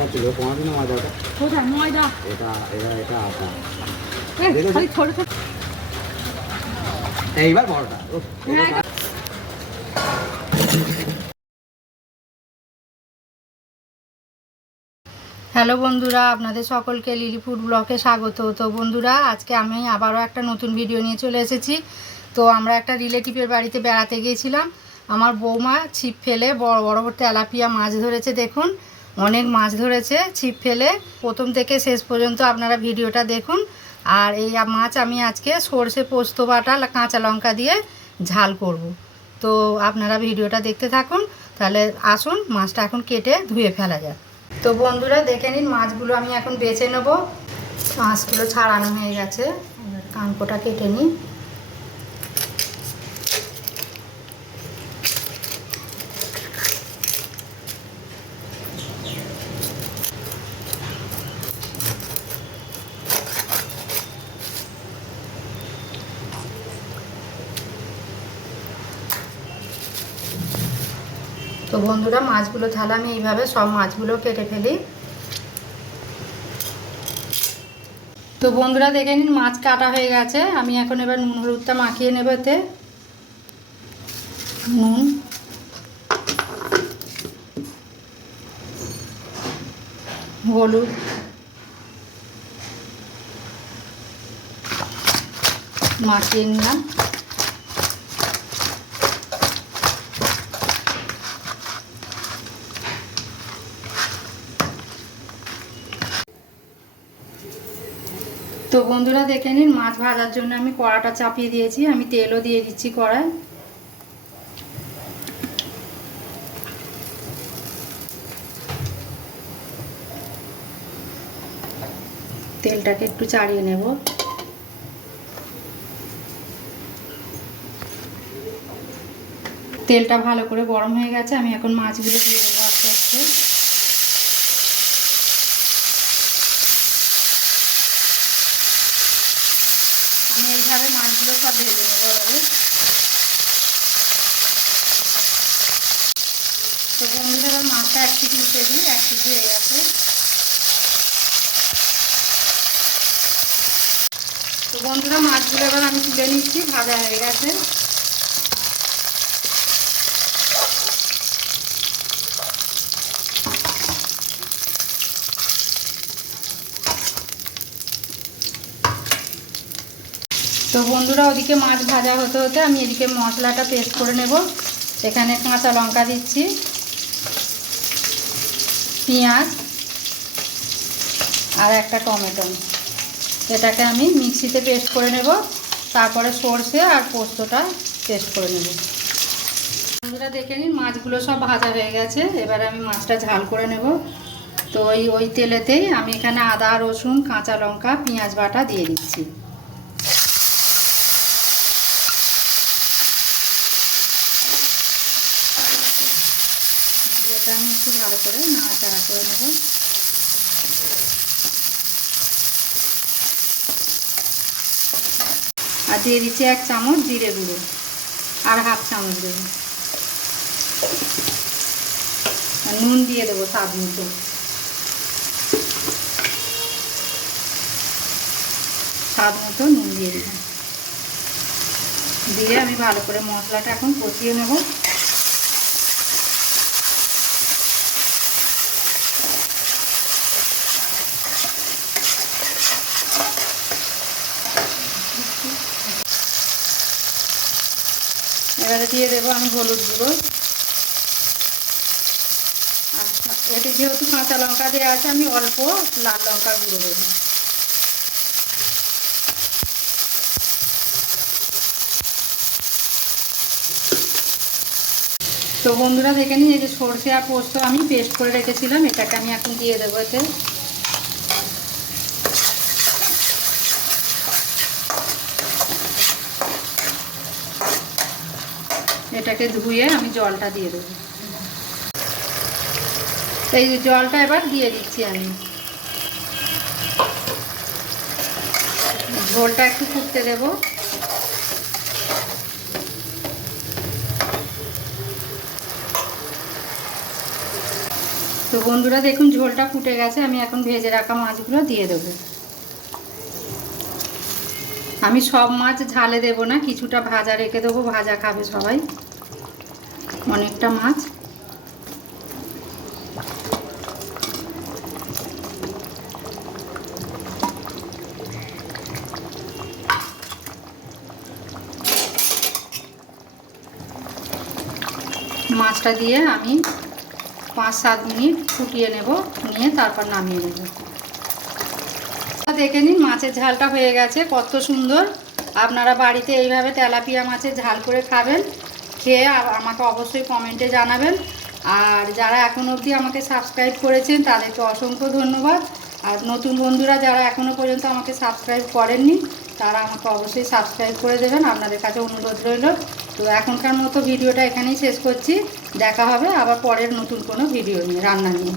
ময়দা ছিল ময়দাটা কোথায়? ময়দা। এটা এটা এটা আটা। খালি ছোট ছোট। এইবার বড়টা হ্যাঁ, হ্যালো বন্ধুরা আপনাদের সকলকে লিলি ফুড ব্লকে স্বাগত। তো বন্ধুরা আজকে আমি আবারও একটা নতুন ভিডিও নিয়ে চলে এসেছি। তো আমরা একটা রিলেটিভের বাড়িতে বেড়াতে গিয়েছিলাম। আমার বৌমা ছিপ ফেলে বড় বড় বড় তেলাপিয়া মাছ ধরেছে দেখুন। অনেক মাছ ধরেছে, ছিপ ফেলে। প্রথম থেকে শেষ পর্যন্ত আপনারা ভিডিওটা দেখুন। আর এই মাছ আমি আজকে সর্ষে পোস্ত বাটা, কাঁচা লঙ্কা দিয়ে ঝাল করব। তো আপনারা ভিডিওটা দেখতে থাকুন, তাহলে আসুন, মাছটা এখন কেটে ধুয়ে ফেলা যাক। তো বন্ধুরা, দেখে নিন, মাছগুলো আমি এখন বেছে নেব। মাছগুলো ছাড়ানো হয়ে গেছে। কানকোটা কেটে নিই। তো বন্ধুরা, মাছগুলো তাহলে আমি এইভাবে সব মাছগুলো কেটে ফেলি। তো বন্ধুরা, দেখে নিন, মাছ কাটা হয়ে গেছে। আমি এখন এবার নুন হলুদটা মাখিয়ে নেব এতে। নুন। হলুদ। মাখিয়ে নিলাম। তো বন্ধুরা দেখে নিন, মাছ ভাজার জন্য আমি কড়াটা চাপিয়ে দিয়েছি, আমি তেলও দিয়ে দিচ্ছি কড়ায়। তেলটাকে একটু চাড়িয়ে নেব। তেলটা ভালো করে গরম হয়ে গেছে, আমি এখন মাছগুলো দিয়ে দেবো আস্তে আস্তে আমি এইভাবে মাছগুলো সব ভেজে নেব এবারে তো বন্ধুরা মাছটা এক কেজি কেজি এক কেজি হয়ে গেছে। তো বন্ধুরা, মাছগুলো এবার আমি তুলে নিচ্ছি, ভাজা হয়ে গেছে। তো বন্ধুরা, ওদিকে মাছ ভাজা হতে হতে আমি এদিকে মশলাটা পেস্ট করে নেব। এখানে কাঁচা লঙ্কা দিচ্ছি, পেঁয়াজ আর একটা টমেটো। এটাকে আমি মিক্সিতে পেস্ট করে নেব, তারপরে সর্ষে আর পোস্তটা পেস্ট করে নেব। বন্ধুরা, দেখে নিন, মাছগুলো সব ভাজা হয়ে গেছে। এবারে আমি মাছটা ঝাল করে নেব। তো ওই ওই তেলেতেই আমি এখানে আদা, রসুন, কাঁচা লঙ্কা, পেঁয়াজ বাটা দিয়ে দিচ্ছি দিয়ে এটা আমি একটু ভালো করে নাড়াচাড়া করে নেব। আর দিয়ে দিচ্ছি এক চামচ জিরে গুঁড়ো, আর হাফ চামচ দেবো আর নুন দিয়ে দেবো স্বাদ মতো। স্বাদ মতো নুন দিয়ে দিলাম। দিয়ে আমি ভালো করে মশলাটা এখন কষিয়ে নেব। এবারে দিয়ে দেবো আমি হলুদ গুঁড়ো। আচ্ছা এতে যেহেতু কাঁচা লঙ্কা দেওয়া আছে, আমি অল্প লাল লঙ্কা গুঁড়ো দেবো। তো বন্ধুরা, দেখে নিন, এই যে সর্ষে আর পোস্ত আমি পেস্ট করে রেখেছিলাম, এটাকে আমি এখন দিয়ে দেবো এতে। এটাকে ধুয়ে আমি জলটা দিয়ে দেবো। এই জলটা এবার দিয়ে দিচ্ছি আমি। ঝোলটা একটু ফুটতে দেবো। তো বন্ধুরা, দেখুন ঝোলটা ফুটে গেছে। আমি এখন ভেজে রাখা মাছগুলো দিয়ে দেবো। আমি সব মাছ ঝালে দেব না, কিছুটা ভাজা রেখে দেবো, ভাজা খাবে সবাই। অনেকটা মাছ। মাছটা দিয়ে আমি পাঁচ, সাত মিনিট ফুটিয়ে নেব, নিয়ে তারপর নামিয়ে নেব। দেখে নিন, মাছের ঝালটা হয়ে গেছে, কত সুন্দর। আপনারা বাড়িতে এইভাবে তেলাপিয়া মাছের ঝাল করে খাবেন। খেয়ে আমাকে অবশ্যই কমেন্টে জানাবেন। আর যারা এখন অবধি আমাকে সাবস্ক্রাইব করেছেন, তাদেরকে অসংখ্য ধন্যবাদ। আর নতুন বন্ধুরা যারা এখনও পর্যন্ত আমাকে সাবস্ক্রাইব করেননি, তারা আমাকে অবশ্যই সাবস্ক্রাইব করে দেবেন। আপনাদের কাছে অনুরোধ রইল। তো এখনকার মতো ভিডিওটা এখানেই শেষ করছি। দেখা হবে আবার পরের নতুন কোনো ভিডিও নিয়ে, রান্না নিয়ে।